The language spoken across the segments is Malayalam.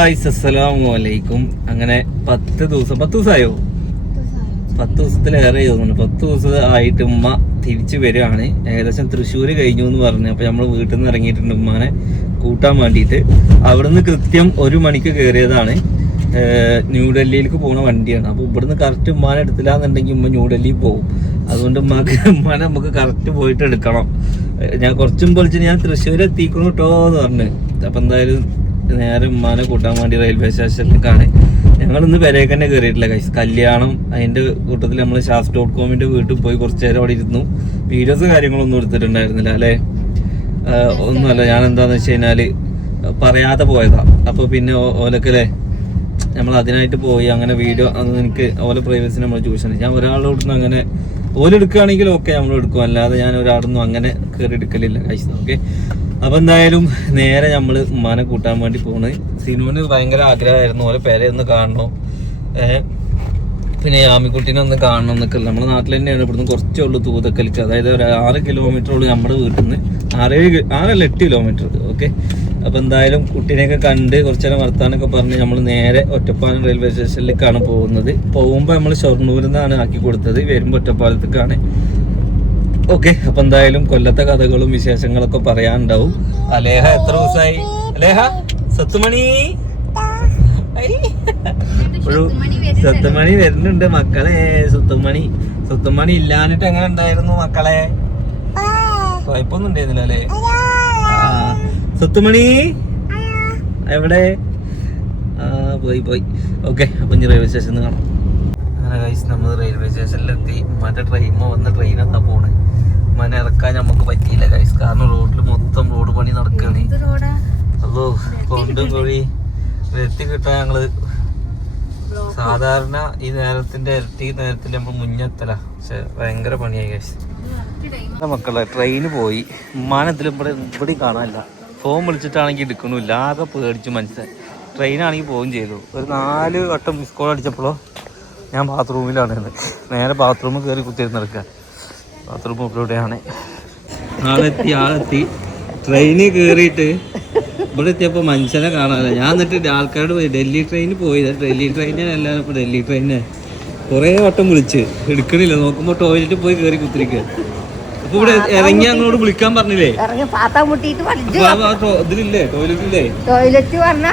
അസ്സലാമലൈക്കും. അങ്ങനെ 10 ദിവസമായോ? 10 ദിവസത്തിലേറെ തോന്നുന്നു. 10 ദിവസം ആയിട്ട് ഉമ്മ തിരിച്ചു വരികയാണ്. ഏകദേശം തൃശ്ശൂർ കഴിഞ്ഞു എന്ന് പറഞ്ഞു. അപ്പൊ നമ്മൾ വീട്ടിൽ നിന്ന് ഇറങ്ങിയിട്ടുണ്ട് ഉമ്മാനെ കൂട്ടാൻ വേണ്ടിയിട്ട്. അവിടുന്ന് കൃത്യം 1 മണിക്ക് കയറിയതാണ്. ന്യൂഡൽഹിയിലേക്ക് പോകുന്ന വണ്ടിയാണ്. അപ്പൊ ഇവിടുന്ന് കറക്റ്റ് ഉമ്മാനെ എടുത്തില്ലാന്നുണ്ടെങ്കിൽ ഉമ്മ ന്യൂഡൽഹിയിൽ പോകും. അതുകൊണ്ട് ഉമ്മാനെ നമുക്ക് കറക്റ്റ് പോയിട്ട് എടുക്കണം. ഞാൻ കുറച്ചും പൊളിച്ച് ഞാൻ തൃശ്ശൂർ എത്തിക്കണം കേട്ടോ എന്ന് പറഞ്ഞു. അപ്പൊ എന്തായാലും നേരെ ഉമ്മാനെ കൂട്ടാൻ വേണ്ടി റെയിൽവേ സ്റ്റേഷനിലേക്കാണ്. ഞങ്ങൾ ഇന്ന് പെരേക്ക് തന്നെ കയറിയിട്ടില്ല ഗൈസ്. കല്യാണം അതിന്റെ കൂട്ടത്തിൽ നമ്മൾ shas.com വീട്ടിൽ പോയി കുറച്ചു നേരം അവിടെ ഇരുന്നു. വീഡിയോസ് കാര്യങ്ങളൊന്നും എടുത്തിട്ടുണ്ടായിരുന്നില്ല അല്ലെ. ഒന്നുമല്ല, ഞാൻ എന്താന്ന് വെച്ച് കഴിഞ്ഞാല് പറയാതെ പോയതാ. അപ്പൊ പിന്നെ ഓലക്കല്ലേ നമ്മൾ അതിനായിട്ട് പോയി അങ്ങനെ വീഡിയോ അന്ന് എനിക്ക് ഓല പ്രൈവസി നമ്മൾ ചൂഷണം. ഞാൻ ഒരാളോടൊന്നും അങ്ങനെ ഓലെടുക്കുകയാണെങ്കിൽ ഓക്കെ നമ്മൾ എടുക്കും, അല്ലാതെ ഞാൻ ഒരാളൊന്നും അങ്ങനെ കയറി എടുക്കലില്ല ഗൈസ്. ഓക്കെ, അപ്പൊ എന്തായാലും നേരെ നമ്മള് ഉമ്മാനെ കൂട്ടാൻ വേണ്ടി പോണ്. സിനുവിന് ഭയങ്കര ആഗ്രഹമായിരുന്നു ഓരോ പേരെ ഒന്ന് കാണണോ, പിന്നെ യാമിക്കുട്ടീനെ ഒന്ന് കാണണം എന്നൊക്കെ. നമ്മുടെ നാട്ടിൽ തന്നെയാണ്. ഇവിടുന്ന് കുറച്ചേ ഉള്ളൂ തൂതക്കലിക്ക്. അതായത് ഒരു 6 കിലോമീറ്റർ ഉള്ളൂ നമ്മുടെ വീട്ടിൽ നിന്ന്. 8 കിലോമീറ്റർ. ഓക്കെ, അപ്പൊ എന്തായാലും കുട്ടീനെയൊക്കെ കണ്ട് കുറച്ചേരം വർത്താനൊക്കെ പറഞ്ഞ് നമ്മൾ നേരെ ഒറ്റപ്പാലം റെയിൽവേ സ്റ്റേഷനിലേക്കാണ് പോകുന്നത്. പോകുമ്പോൾ നമ്മൾ ഷൊർണൂരിൽ നിന്നാണ് ആക്കി കൊടുത്തത്, വരുമ്പോൾ ഒറ്റപ്പാലത്തേക്കാണ്. ഓക്കെ, അപ്പൊ എന്തായാലും കൊല്ലത്തെ കഥകളും വിശേഷങ്ങളൊക്കെ പറയാനുണ്ടാവും. അലേഹ എത്ര ദിവസമായി? അലേഹ സത്തുമണി സത്തുമണി വരുന്നുണ്ട് മക്കളെ. സുത്തുമണി ഇല്ലാഞ്ഞിട്ട് എങ്ങനെ ഉണ്ടായിരുന്നു മക്കളെ? കുഴപ്പമൊന്നും ഉണ്ടായിരുന്നില്ല അല്ലേ? സുത്തുമണി എവിടെ? പോയി. ഓക്കെ, അപ്പൊ ഇനി റെയിൽവേ സ്റ്റേഷനിൽ കാണാം. അങ്ങനെ ഗൈസ് നമ്മൾ റെയിൽവേ സ്റ്റേഷനിലെത്തി. മറ്റേ ട്രെയിനെന്താ പോണ്. മന ഇറക്കാൻ നമുക്ക് പറ്റിയില്ല ഗൈസ്, കാരണം റോഡിൽ മൊത്തം റോഡ് പണി നടക്കാണ്. അതോ കൊണ്ടും കോഴി എത്തി കിട്ടാൻ ഞങ്ങള് സാധാരണ ഈ നേരത്തിന്റെ ഇരട്ടി നേരത്തിന്റെ നമ്മൾ മുന്നെത്തല. പക്ഷെ ഭയങ്കര പണിയായി ഗൈസ്. മക്കളെ ട്രെയിന് പോയി. വിമാനത്തിലും ഇവിടെ കാണാനില്ല. ഫോൺ വിളിച്ചിട്ടാണെങ്കിൽ എടുക്കണില്ല. ആകെ പേടിച്ചു മനസ്സിലായി. ട്രെയിനാണെങ്കിൽ പോവുകയും ചെയ്തു. ഒരു 4 വട്ടം മിസ് കോൾ അടിച്ചപ്പോഴോ ഞാൻ ബാത്റൂമിലാണ്. നേരെ ബാത്റൂമിൽ കയറി കുത്തിയിരുന്ന് നടക്കുക. ബാത്റൂം ഇവിടെയാണ്. ആളെത്തി ട്രെയിനിൽ കയറിയിട്ട് ഇവിടെ എത്തിയപ്പോൾ മനുഷ്യനെ കാണാനില്ല. ഞാൻ എന്നിട്ട് ആൾക്കാരോട് പോയി ഡൽഹി ട്രെയിനിൽ പോയി. ഡൽഹി ട്രെയിനിനെല്ലാവരും ഇപ്പോൾ ഡൽഹി ട്രെയിനെ കുറേ വട്ടം വിളിച്ച് എടുക്കണില്ല. നോക്കുമ്പോൾ ടോയ്ലറ്റിൽ പോയി കയറി കുത്തിരിക്കുക. അപ്പൊ ഇവിടെ ഇറങ്ങി അങ്ങോട്ട് വിളിക്കാൻ പറഞ്ഞില്ലേ? ഇതിലില്ലേ ടോയ്ലറ്റില്ലേ? ടോയ്ലറ്റ് പറഞ്ഞാ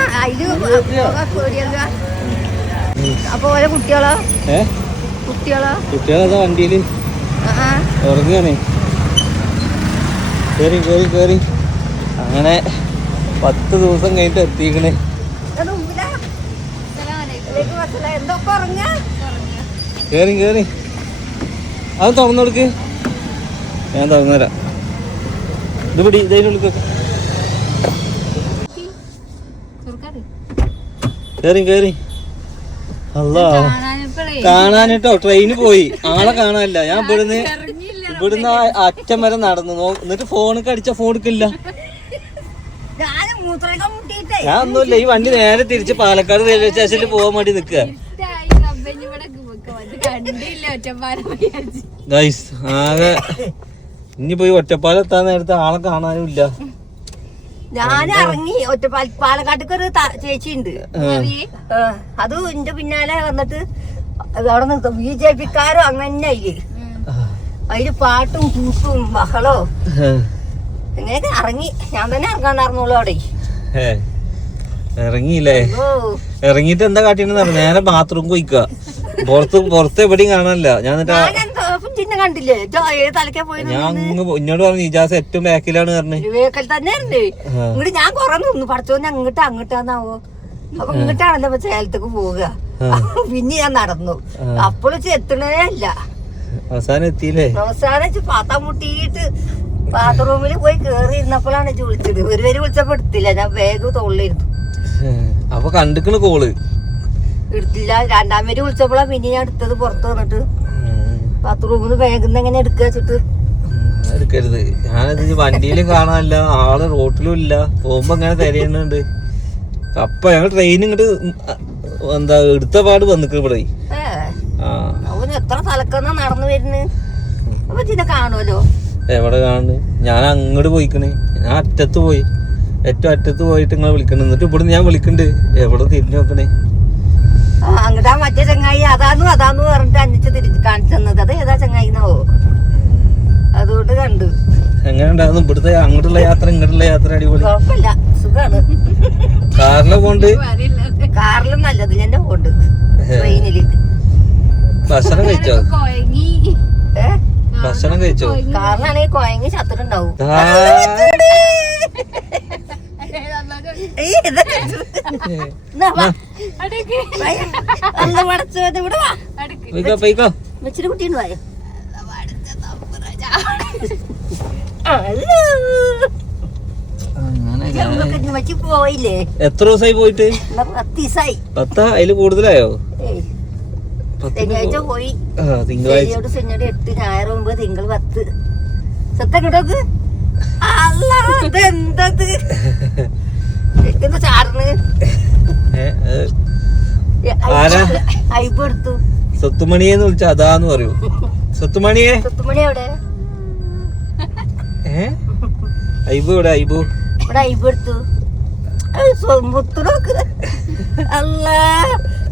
കുട്ടികളതാ വണ്ടിയില് ഉറങ്ങാണ്. കേറി അങ്ങനെ 10 ദിവസം കഴിഞ്ഞിട്ട് എത്തിക്കണേ. കേറി അത് തുറന്നു കൊടുക്ക്. ഞാൻ തുറന്നുതരാം. ഇത് പിടി, ഇതിനുള്ളിൽ കേറി. അല്ല കാണാനിട്ടോ ട്രെയിന് പോയി. ആളെ കാണാനില്ല. ഞാൻ ഇവിടുന്ന് അറ്റം വരെ നടന്നു. എന്നിട്ട് ഫോണൊക്കെ അടിച്ച ഫോൺ എടുക്കില്ല. ഞാൻ ഒന്നുമില്ല. ഈ വണ്ടി നേരെ തിരിച്ച് പാലക്കാട് റെയിൽവേ സ്റ്റേഷനിൽ പോകാൻ വേണ്ടി നിൽക്കുക. ആകെ ഇനി പോയി ഒറ്റപ്പാലം എത്താൻ നേരത്തെ ആളെ കാണാനും ഇല്ല. ഞാൻ ഇറങ്ങി പാലക്കാട്ടേക്ക് ഒരു ചേച്ചി ഉണ്ട്. അത് എന്റെ പിന്നാലെ വന്നിട്ട് അവിടെ നിന്ന് BJP-ക്കാരും അങ്ങനെ അതില് പാട്ടും കൂട്ടും ബഹളോ ഇങ്ങനെയൊക്കെ ഇറങ്ങി. ഞാൻ തന്നെ ഇറങ്ങാണ്ടായിരുന്നുള്ളൂ അവിടെ. ഇറങ്ങിയില്ലേ? ഇറങ്ങിട്ട് എന്താ കാട്ടിന്ന് നേരെ ബാത്റൂം പോയിക്ക. പുറത്ത് എവിടെയും കാണാനില്ല. ഞാൻ കണ്ടില്ലേ തലക്കാ പോയി. ഞാൻ ഇന്നോട് പറഞ്ഞു ഇജാസ് ഏറ്റവും ബാക്കിലാണ് പറഞ്ഞു. ബേക്കൽ തന്നെ ഇങ്ങോട്ട് ഞാൻ കൊറേ നിന്ന് പഠിച്ചോന്ന് അങ്ങോട്ടാന്നാവോ. അപ്പൊ ഇങ്ങോട്ടാണല്ലോ ഇപ്പൊ സേലത്തേക്ക് പോവുക. പിന്നെ ഞാൻ നടന്നു. അപ്പോഴും എത്തണേ ഇല്ല. അവസാനം എത്തിയില്ലേ? അവസാനം പാത്താൻ മുട്ടിയിട്ട് ബാത്റൂമിൽ പോയി കേറി ഇരുന്നപ്പോഴാണ് വിളിച്ചത്. ഒരു പേര് വിളിച്ചപ്പോ എടുത്തില്ല. ഞാൻ വേഗം തോളിലിരുന്നു. അപ്പൊ കണ്ടിക്കണ കോള് എടുത്തില്ല. 2ാം പേര് വിളിച്ചപ്പോഴാ പിന്നെ ഞാൻ എടുത്തത്. പുറത്ത് വന്നിട്ട് ബാത്റൂമിൽ വേഗം എങ്ങനെ എടുക്കാച്ചിട്ട് എടുക്കരുത്. ഞാനത് വണ്ടിയിലും കാണാനില്ല, ആള് റോട്ടിലും ഇല്ല. പോകുമ്പോ അങ്ങനെ തിരയുന്നുണ്ട്. അപ്പൊ ഞങ്ങൾ ട്രെയിൻ ഇങ്ങോട്ട് എന്താ എടുത്ത പാട് വന്നിട്ട് ഇവിടെ. അവന് എത്ര സ്ഥലക്കെന്നാ നടന്നു വരുന്നു. അപ്പൊ ഇതിനെ കാണുമല്ലോ. എവിടെ കാണുന്നു? ഞാൻ അങ്ങോട്ട് പോയിക്കണേ. ഞാൻ അറ്റത്ത് പോയി. ഏറ്റവും അറ്റത്ത് പോയിട്ട് നിങ്ങൾ വിളിക്കണം. എന്നിട്ട് ഇവിടെ ഞാൻ വിളിക്കണ്ട്, എവിടെ തിരിഞ്ഞു നോക്കണേ. അങ്ങടാ മറ്റേ ചങ്ങായി അതാന്ന് പറഞ്ഞിട്ട് അന്നിച്ച് തിരിച്ച് കാണിച്ചു തന്നത്. അത് ഏതാ ചങ്ങായിന്നോ? അതുകൊണ്ട് കണ്ടു. എങ്ങനെ ഉണ്ടായിരുന്നു ഇവിടുത്തെ അങ്ങോട്ടുള്ള യാത്ര ഇങ്ങോട്ടുള്ള യാത്ര? അടിപൊളി, കുഴപ്പമില്ല, സുഖാണ്. കാറിലെ പോണ്ട്? കാറിലും നല്ലത് തന്നെ പോണ്ട്. ട്രെയിനില് ഭക്ഷണം കഴിച്ചോ? ഭക്ഷണം കഴിച്ചോ? കാറിലാണെങ്കിൽ കൊയങ്ങി ചത്തിട്ടുണ്ടാവും. വെച്ചിട്ട് കുട്ടീണ്ട് പോയ പോയില്ലേ? എത്ര ദിവസമായി പോയിട്ട്? 10 ദിവസമായി. 10? അതില് കൂടുതലായോ? തിങ്കളാഴ്ച പോയി. തിങ്കളാഴ്ച ശനിയോട് 8, ഞായർ 9, തിങ്കൾ 10. സത്യം കിട്ടോക്ക്. അതെന്തത് എന്താ ചാർന്ന് അയ്പ് എടുത്തു. സ്വത്തുമണിയെന്ന് വിളിച്ച അതാന്ന് പറയൂ. സ്വത്തുമണിയെ, സ്വത്തുമണി എവിടെ? ഐബു എവിടെ? ഐബു ഇവിടെ അയ്പ് എടുത്തു. മുത്തുനോക്ക്. അല്ല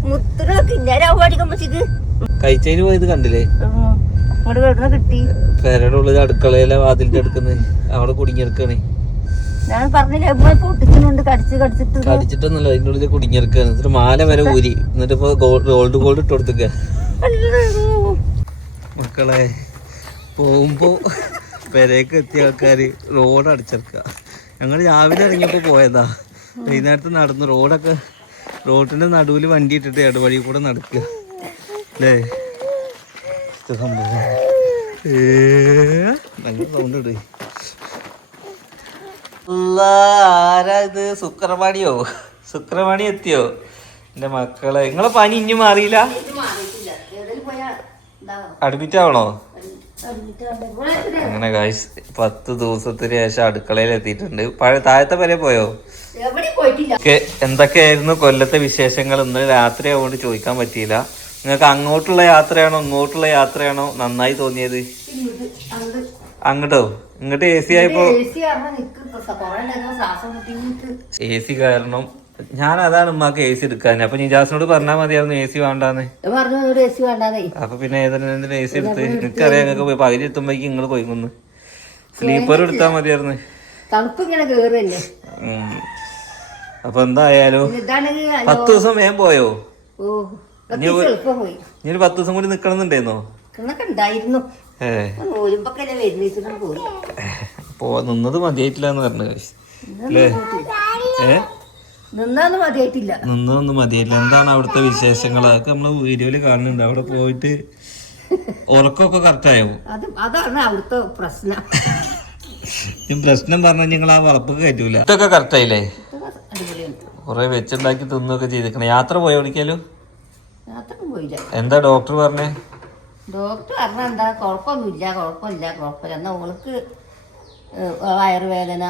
മുത്തുനോക്ക്. ഞാൻ പാടിക്കുമ്പോക്ക് കഴിച്ചതിന് പോയത് കണ്ടില്ലേ? ഇങ്ങോട്ട് എവിടെ കിട്ടി? പേരയുടെ ഉള്ളിൽ അടുക്കളയിലെ വാതിലിന്റെ അടുക്കുന്ന അവിടെ കുടുങ്ങിയെടുക്കാണ്. ഞാൻ പറഞ്ഞില്ലേ പൊട്ടിച്ചുകൊണ്ട് കടിച്ചിട്ടൊന്നുമല്ല, അതിന്റെ ഉള്ളിൽ കുടുങ്ങിയെടുക്കാണ്. എന്നിട്ട് മാല വരെ ഊരി, എന്നിട്ട് ഇപ്പൊ ഗോൾഡ് ഇട്ട് കൊടുത്തേക്ക. മക്കളെ പോകുമ്പോ പെരേക്ക് എത്തിയ ആൾക്കാര് റോഡ് അടച്ചെടുക്ക. ഞങ്ങൾ രാവിലെ ഇറങ്ങിയപ്പോ പോയതാ, വൈകുന്നേരത്ത് നടന്നു. റോഡിന്റെ നടുവിൽ വണ്ടി ഇട്ടിട്ട് ഇടവഴി കൂടെ നടക്കുക അല്ലേ? സംഭവം നല്ല സൗണ്ട് ഇട്. ആരാ ഇത്? ശുക്രവാണി എത്തിയോ? എന്റെ മക്കളെ, നിങ്ങളെ പനി ഇഞ്ഞു മാറിയില്ല? അഡ്മിറ്റ് ആവണോ? അങ്ങനെ ഗൈസ് 10 ദിവസത്തിന് ശേഷം അടുക്കളയിൽ എത്തിയിട്ടുണ്ട്. താഴത്തെ വരെ പോയോ? എന്തൊക്കെയായിരുന്നു കൊല്ലത്തെ വിശേഷങ്ങൾ? ഇന്ന് രാത്രി ആവുകൊണ്ട് ചോദിക്കാൻ പറ്റിയില്ല. നിങ്ങൾക്ക് അങ്ങോട്ടുള്ള യാത്രയാണോ ഇങ്ങോട്ടുള്ള യാത്രയാണോ നന്നായി തോന്നിയത്? അങ്ങോട്ടോ? ഇങ്ങോട്ട് AC ആയപ്പോ AC കാരണം ഞാൻ അതാണ് ഉമ്മാക്ക് AC എടുക്കാൻ. അപ്പൊ നിജാസിനോട് പറഞ്ഞാൽ മതിയായിരുന്നു AC വേണ്ടാന്ന്. അപ്പൊ പിന്നെ ഏതെങ്കിലും AC എടുത്ത്, എനിക്കറിയാം നിങ്ങൾക്ക് പകുതി എത്തുമ്പോഴേക്ക് നിങ്ങൾ പോയിക്കൊന്ന് സ്ലീപ്പർ എടുത്താൽ മതിയായിരുന്നു. അപ്പൊ എന്തായാലും 10 ദിവസം വേഗം പോയോ? ഇനി 10 ദിവസം കൂടി നിക്കണമെന്നുണ്ടായിരുന്നോ? നിന്നത് മതിയായിട്ടില്ല എന്ന് പറഞ്ഞു അല്ലേ? നിന്നതൊന്നും മതിയായിട്ടില്ല. എന്താണ് അവിടുത്തെ വിശേഷങ്ങൾ? അതൊക്കെ നമ്മള് വീഡിയോയില് കാണുന്നുണ്ട്. അവിടെ പോയിട്ട് ഉറക്കമൊക്കെ കറക്റ്റായോ? അതാണ് അവിടുത്തെ പ്രശ്നം. പ്രശ്നം പറഞ്ഞാൽ ഞങ്ങൾ ആ വളപ്പൊക്കെ കയറ്റൂല. ഇതൊക്കെ കറക്റ്റായില്ലേ? കൊറേ വെച്ചുണ്ടാക്കി തിന്നൊക്കെ ചെയ്തിരിക്കണേ. യാത്ര പോയോ എവിടേക്കാലും? എന്താ ഡോക്ടർ പറഞ്ഞേ? ഡോക്ടർ പറഞ്ഞ എന്താ കുഴപ്പമില്ല എന്നാ ഓൾക്ക് വയറുവേദന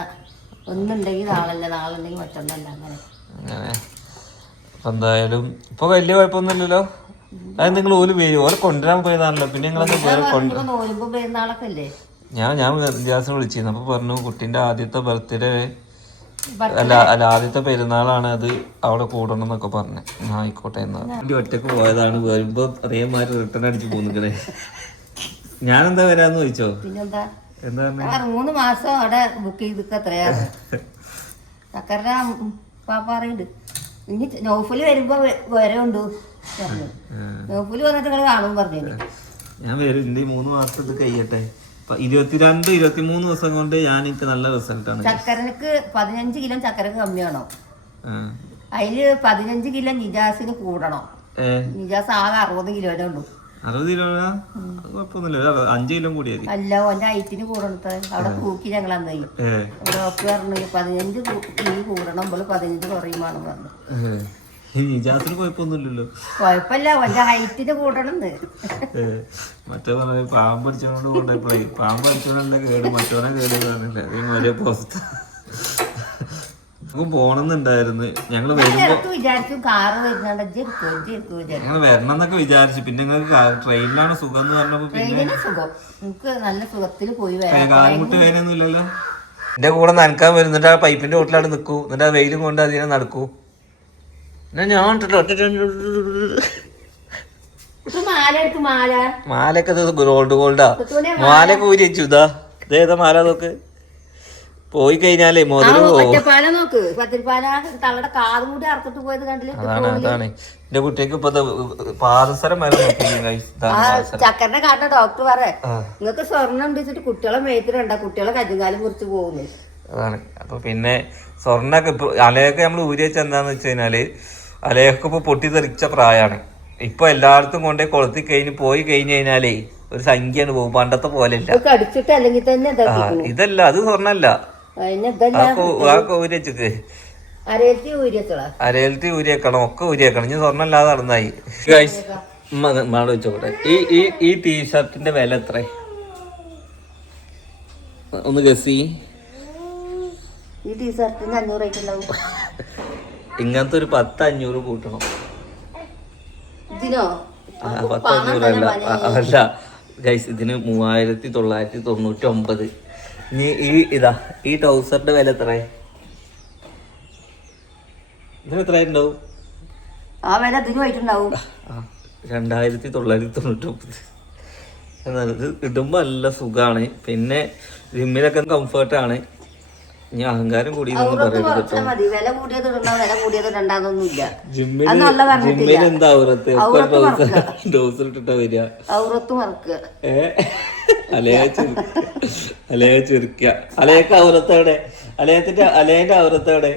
ഒന്നുണ്ടെങ്കിൽ നാളുണ്ടെങ്കിൽ മറ്റൊന്നല്ല. അങ്ങനെ എന്തായാലും ഇപ്പൊ വലിയ കുഴപ്പമൊന്നുമില്ലല്ലോ. അത് നിങ്ങൾ ഓല് കൊണ്ടുവരാൻ പോയതാണല്ലോ. പിന്നെ നോലുമ്പോ പെരുന്നാളൊക്കെ അല്ലേ? ഞാൻ വിദ്യാസിനെ വിളിച്ചിരുന്നു. അപ്പൊ പറഞ്ഞു കുട്ടീന്റെ ആദ്യത്തെ ബർത്ത്ഡേ ആദ്യത്തെ പെരുന്നാളാണ്, അത് അവിടെ കൂടണം എന്നൊക്കെ പറഞ്ഞു. ആയിക്കോട്ടെ എന്നാ. ഒറ്റക്ക് പോയതാണ്, വരുമ്പോ അതേമാതിരി റിട്ടേൺ അടിച്ച് പോന്നിക്കണേ. ഞാനെന്താ വരാന്ന് ചോദിച്ചോ? പിന്നെന്താ, എന്താ 3 മാസം അവിടെ ബുക്ക് ചെയ്തിട്ട് എത്രയാണ് ചക്കരുടെ പാപ്പ പറയുന്നുണ്ട്. ഇനി നൗഫല് വരുമ്പോ വരവുണ്ട് പറഞ്ഞു. നൗഫല് വന്നിട്ട് നിങ്ങൾ കാണും പറഞ്ഞു. ഞാൻ വരും. ഇന്റെ 3 മാസത്തെ കഴിയട്ടെ. 22-23 ദിവസം കൊണ്ട് എനിക്ക് നല്ല റിസൾട്ടാണ്. ചക്കരക്ക് 15 കിലോ ചക്കരക്ക് കമ്മിയാണോ? അതില് 15 കിലോ നിജാസിന് കൂടണം. നിജാസ് ആകെ 60 കിലോനെ ഉള്ളൂ. 60 കിലോ കുഴപ്പമൊന്നുമില്ല, 5 കിലോ കൂടിയാൽ. അല്ല, ഓന്റെ ഹൈറ്റിന് കൂടണത് അവിടെ കൂക്കി ഞങ്ങൾ അന്നായി. ഡോക്ടർ പറഞ്ഞു 15 കൂടണം, 15 കുറയുമാണെന്ന് പറഞ്ഞു. നിജാസിന് കുഴപ്പമൊന്നുമില്ലല്ലോ? കുഴപ്പമില്ല, ഓന്റെ ഹൈറ്റിന് കൂടണം. മറ്റേ പറഞ്ഞ പാമ്പ് അടിച്ചോണ്ട് കൊണ്ടപ്പോഴേ പാമ്പ് അടിച്ചോണ്ടല്ലേ കേട്, മറ്റോനെ കേടുകാണില്ല. ഒരേ പോസ്റ്റ് നമുക്ക് പോണെന്നുണ്ടായിരുന്നു. ഞങ്ങള് വിചാരിച്ചു കാറ് ഞങ്ങള് വരണം എന്നൊക്കെ വിചാരിച്ചു. പിന്നെ നിങ്ങൾക്ക് ട്രെയിനിലാണ് സുഖം എന്ന് പറഞ്ഞപ്പോ പിന്നെ സുഖം, നമുക്ക് നല്ല സുഖത്തിൽ പോയി കാൽമുട്ട് വേദനയൊന്നും ഇല്ലല്ലോ? എന്റെ കൂടെ നനക്കാൻ വരും, എന്നിട്ട് ആ പൈപ്പിന്റെ ഹോട്ടലാണ് നിൽക്കൂ, എന്നിട്ട് ആ വെയിലും കൊണ്ട് അതിനെ നടക്കൂ. ഞാൻ മാലയൊക്കെ ഗോൾഡാ, മാലയൊക്കെ ഊരി വെച്ചു. ഇതേതാ മാല നോക്ക്, പോയി കഴിഞ്ഞാലേ മുതല് പോകും. അതാണ് എന്റെ കുട്ടിക്ക് ഇപ്പൊ പാദസരം വരെ ചക്കരനെ കാട്ട ഡോക്ടർ പറയാ നിങ്ങക്ക് സ്വർണ്ണം ഉണ്ടിച്ചിട്ട് കുട്ടികളെ മേത്തിലുണ്ട, കുട്ടികളെ കജുകാലം മുറിച്ച് പോകുന്നു. അതാണ്. അപ്പൊ പിന്നെ സ്വർണ്ണൊക്കെ ഇപ്പൊ അലയൊക്കെ നമ്മൾ ഊരി വെച്ച എന്താന്ന് വെച്ച് കഴിഞ്ഞാല് അലയൊക്കെ ഇപ്പൊ പൊട്ടിത്തെറിച്ച പ്രായമാണ്. ഇപ്പൊ എല്ലായിടത്തും കൊണ്ടേ കൊളുത്തി കഴിഞ്ഞ് പോയി കഴിഞ്ഞ് കഴിഞ്ഞാലേ ഒരു സംഖ്യയാണ് പോകും, പണ്ടത്തെ പോലെ ഇല്ല. ഇതല്ല, അത് സ്വർണ്ണല്ല, ഊരി വെച്ചിട്ട് അരയിലത്തി ഊരി വെക്കണം, ഒക്കെ ഊരി വെക്കണം. ഇനി സ്വർണ്ണം ഇല്ലാതെ നടന്നായി. മാട് വെച്ചോട്ടെ. ഈ ടീഷർട്ടിന്റെ വില എത്ര? ഒന്ന് ഗസി. ഈ ടീഷർട്ടിന് 500 ഇങ്ങനത്തെ ഒരു 10-500 കൂട്ടണം. ഇതിനോ? 10-500 അല്ല ഗൈസ്, ഇതിന് 3999. ഇനി ഈ ട്രൗസറിന്റെ വില എത്ര? ഇതിന് എത്ര ഉണ്ടാവും? ആ വില ഇതിന് പോയിട്ടുണ്ടാവും 2999. ഇത് ഇടുമ്പോ നല്ല സുഖാണ്, പിന്നെ ജിമ്മിലൊക്കെ കംഫർട്ടാണ്. ഇനി അഹങ്കാരം കൂടി ജിമ്മിൽ എന്താ ഡോസർ ഇട്ടിട്ടാ വരിക. അലയെ ചുരുക്ക. അലയൊക്കെ ഔറത്തോടെ, അലയന്റെ ഔറത്തോടെ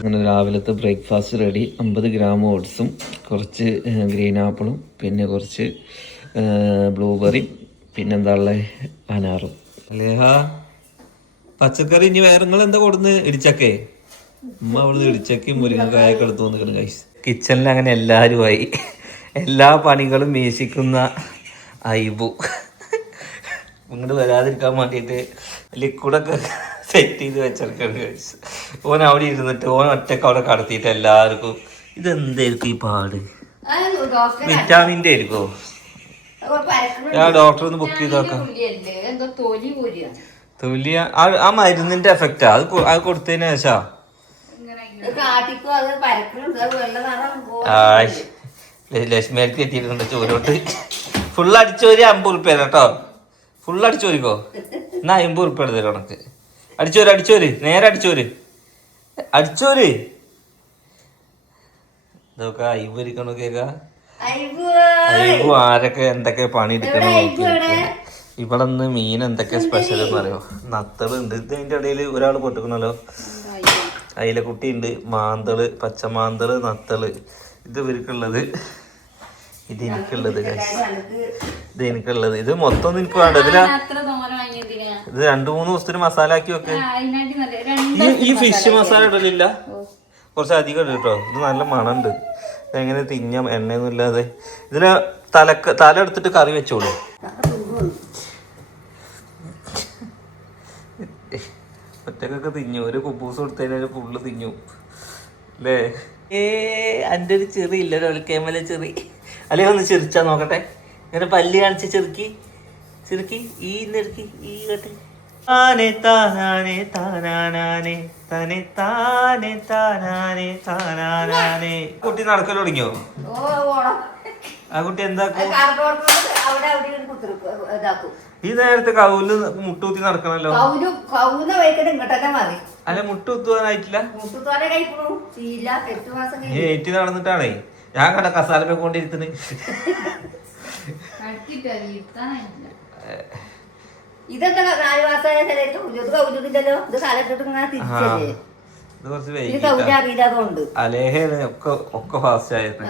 അങ്ങനെ രാവിലത്തെ ബ്രേക്ക്ഫാസ്റ്റ് റെഡി. 50 ഗ്രാം ഓട്സും കുറച്ച് ഗ്രീൻ ആപ്പിളും പിന്നെ കുറച്ച് ബ്ലൂബെറി പിന്നെന്താ ഉള്ളത് അനാറും. അല്ലേഹാ പച്ചക്കറി ഇനി വേറെ നിങ്ങൾ എന്താ കൊടുന്ന്? ഇടിച്ചക്കേ? ഉമ്മ അവിടുന്ന് ഇടിച്ചക്കയും മുരിങ്ങക്കായൊക്കെ എടുത്തു വന്നിരിക്കണം ഗൈസ്. കിച്ചണിൽ അങ്ങനെ എല്ലാവരുമായി എല്ലാ പണികളും വീശിക്കുന്ന ഐബു ഇങ്ങോട്ട് വരാതിരിക്കാൻ വേണ്ടിയിട്ട് ലിക്വിഡൊക്കെ സെറ്റ് ചെയ്ത് വെച്ചെടുക്കണം ഗൈസ്. ഓൻ അവിടെ ഇരുന്നിട്ട് ഓൻ ഒറ്റക്ക് അവിടെ കടത്തിയിട്ട് എല്ലാവർക്കും ഇതെന്തായിരിക്കും ഈ പാട്? വിറ്റാമിൻ്റെ ആയിരിക്കോ? ഞാൻ ഡോക്ടർ ഒന്ന് ബുക്ക് ചെയ്ത് നോക്കാം. തൊലിയ ആ മരുന്നിന്റെ എഫക്റ്റാ അത് കൊടുത്തതിന് ശേഷം ലക്ഷ്മിക്ക് എത്തിയിട്ടുണ്ട് ചോരോട്ട്. ഫുള്ള് അടിച്ചോരി 50 ഉറുപ്പ്യ കേട്ടോ. ഫുള്ള് അടിച്ചോരിക്കോ എന്നാ 50 ഉറുപ്പ്യ എടുത്തു കണക്ക്. അടിച്ചോര് നേരെ അടിച്ചോര് ഇതൊക്കെ അയ്വരിക്കണോ കേക്കാ. അയ്യോ ആരൊക്കെ എന്തൊക്കെ പണി എടുക്കണം. ഇവിടെ നിന്ന് മീൻ എന്തൊക്കെ സ്പെഷ്യൽ എന്ന് അറിയോ? നത്തളുണ്ട്. ഇത് അതിൻ്റെ ഇടയിൽ ഒരാൾ പൊട്ടിക്കണല്ലോ. അയിലക്കുട്ടി ഉണ്ട്, മാന്തള്, പച്ചമാന്തള്, നത്തള്. ഇത് ഇവർക്കുള്ളത്, ഇത് എനിക്കുള്ളത്, ഇത് എനിക്കുള്ളത്. ഇത് മൊത്തം എനിക്ക് വേണ്ട. ഇത് 2-3 ദിവസത്തിന് മസാല ആക്കി വെക്ക്. ഈ ഫിഷ് മസാല ഇടലില്ല, കുറച്ച് അധികം ഇടും കേട്ടോ. ഇത് നല്ല മണമുണ്ട്. എങ്ങനെ തിന്നാം എണ്ണയൊന്നും ഇല്ലാതെ. ഇതിന് തല എടുത്തിട്ട് കറി വെച്ചോളൂ. ഒറ്റക്കൊക്കെ തിന്നു. ഒരു കുബൂസ് കൊടുത്തതിന് ഫുള്ള് തിന്നു അല്ലേ? എൻ്റെ ഒരു ചെറി ഇല്ല, ഒരു കേമല ചെറി. അല്ലെങ്കിൽ ഒന്ന് ചിരിച്ചാ നോക്കട്ടെ. ഇങ്ങനെ പല്ല് കാണിച്ച് ചെറുക്കി ഈ നെറുക്കി ഈ കേട്ടെ. താനെ താനാനെ താനാനാനെ തനെ താനെ താനാനെ താനാനാനെ. കുട്ടി നടക്കൽ തുടങ്ങിയോ? ആ കുട്ടി എന്താക്കും? ഈ നേരത്തെ കൗല് മുട്ടൂത്തി നടക്കണല്ലോ. അല്ല മുട്ടുത്തുവാനായിട്ടില്ല. ഏറ്റി നടന്നിട്ടാണേ ഞാൻ കണ്ട കസാലപ്പെ കൊണ്ടിരുത്തുന്നത്. ഇതെന്താ 4 മാസമായ അലേഹയാണ് ഒക്കെ ഫാസ്റ്റ് ആയിരുന്നു.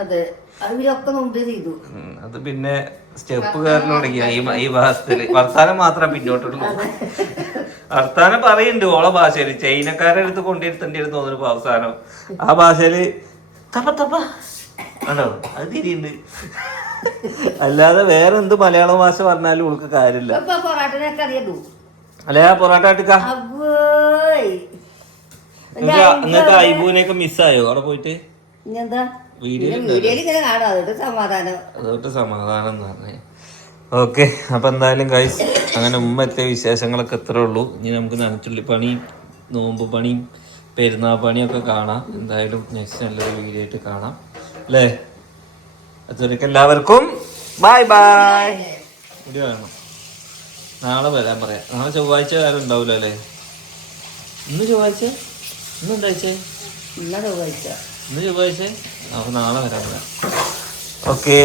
അത് പിന്നെ സ്റ്റെപ്പ് കയറി തുടങ്ങി ഈ ഭാഷത്തില്. വർത്താനം മാത്രം പിന്നോട്ടുള്ളൂ. വർത്താനം പറയുന്നുണ്ട് ഓളെ ഭാഷയില്. ചൈനക്കാരെ അടുത്ത് കൊണ്ടിരുത്തേണ്ടി തോന്നുന്നു അവസാനം. ആ ഭാഷയില് തപ്പ തപ്പ ആണോ അത് തിരിയുണ്ട്. അല്ലാതെ വേറെ എന്ത് മലയാള ഭാഷ പറഞ്ഞാലും ഉൾക്ക് കാര്യമില്ല. അല്ലെ ആ പൊറാട്ട ആട്ടിക്കാ. നിങ്ങൾക്ക് ഐബുവിനെയൊക്കെ മിസ്സായോ അവിടെ പോയിട്ട്? വീഡിയോയിൽ ഇങ്ങനെ കാണും, അതൊരു സമാധാനം. അതൊട്ട് സമാധാനം എന്ന് പറഞ്ഞേ. ഓക്കെ, അപ്പം എന്തായാലും ഗൈസ് അങ്ങനെ ഉമ്മ എത്തിയ വിശേഷങ്ങളൊക്കെ എത്ര ഉള്ളൂ. ഇനി നമുക്ക് നനച്ചുള്ളി പണിയും നോമ്പ് പണിയും പെരുന്നാൾ പണിയൊക്കെ കാണാം. എന്തായാലും നെക്സ്റ്റ് നല്ലൊരു വീഡിയോ ആയിട്ട് കാണാം അല്ലേ? അതുവരെയൊക്കെ എല്ലാവർക്കും ബൈ ബൈ. വീഡിയോ കാണണം. നാളെ വരാൻ പറയാം. നാളെ ചൊവ്വാഴ്ച വേറെ ഉണ്ടാവില്ല അല്ലേ? ഇന്ന് ചൊവ്വാഴ്ച, ഇന്ന് എന്താഴ്ച? ഇന്ന് ചൊവ്വാഴ്ച. ഇന്ന് ചൊവ്വാഴ്ച. അപ്പോൾ നാളെ വരാൻ പറയാം. ഓക്കെ.